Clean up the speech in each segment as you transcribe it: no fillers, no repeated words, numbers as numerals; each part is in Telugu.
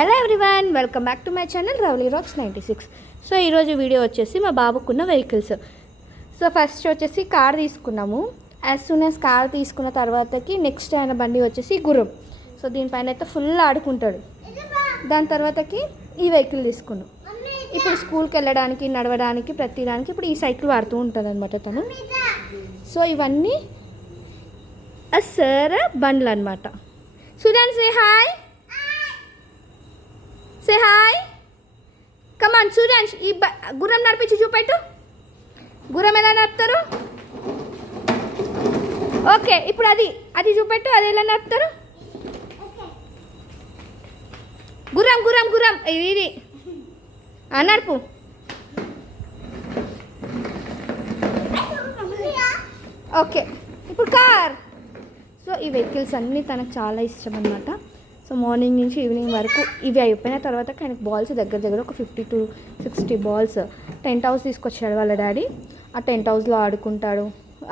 Hello everyone, welcome back to my channel Ravali rocks 96. So ఈరోజు వీడియో వచ్చేసి మా బాబుకున్న వెహికల్స్. సో ఫస్ట్ వచ్చేసి కార్ తీసుకున్నాము. యాజ్ సూన్ యాజ్ కార్ తీసుకున్న తర్వాతకి నెక్స్ట్ అయిన బండి వచ్చేసి గుర్రం. సో దీనిపైన అయితే ఫుల్ ఆడుకుంటాడు. దాని తర్వాతకి ఈ వెహికల్ తీసుకున్నాం. ఇప్పుడు స్కూల్కి వెళ్ళడానికి, నడవడానికి, ప్రతిదానికి ఇప్పుడు ఈ సైకిల్ వాడుతూ ఉంటుంది అనమాట తను. సో ఇవన్నీ సార్ బండ్లు అనమాట. Sujan say hi, say hi, come on Suryansh. ఈ గుర్రం నడిపించి చూపెట్టు. గుర్రం ఎలా నడుపుతారు? ఓకే, ఇప్పుడు అది చూపెట్టు. అది ఎలా నడుపుతారు? గుర్రం గుర్రం గుర్రం ఇది నడుపు. ఓకే, ఇప్పుడు కార్. సో ఈ వెహికల్స్ అన్నీ తనకు చాలా ఇష్టం అనమాట. సో మార్నింగ్ నుంచి ఈవినింగ్ వరకు ఇవి అయిపోయిన తర్వాత ఆయనకు బాల్స్ దగ్గర ఒక 50 to 60 బాల్స్ టెంట్ హౌస్ తీసుకొచ్చాడు వాళ్ళ డాడీ. ఆ టెంట్ హౌస్లో ఆడుకుంటాడు.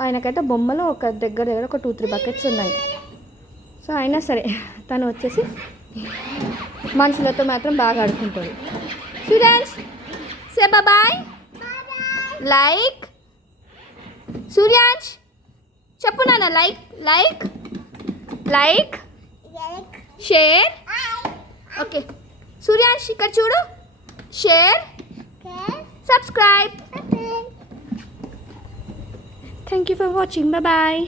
ఆయనకైతే బొమ్మలు ఒక దగ్గర ఒక 2-3 బకెట్స్ ఉన్నాయి. సో అయినా సరే తను వచ్చేసి మనుషులతో మాత్రం బాగా ఆడుకుంటాడు. Suryansh say bye, like. Suryansh చెప్పు నాన్న, like like like share. Okay Suryansh ఇక్కడ చూడు, share, subscribe. Thank you for watching. Bye.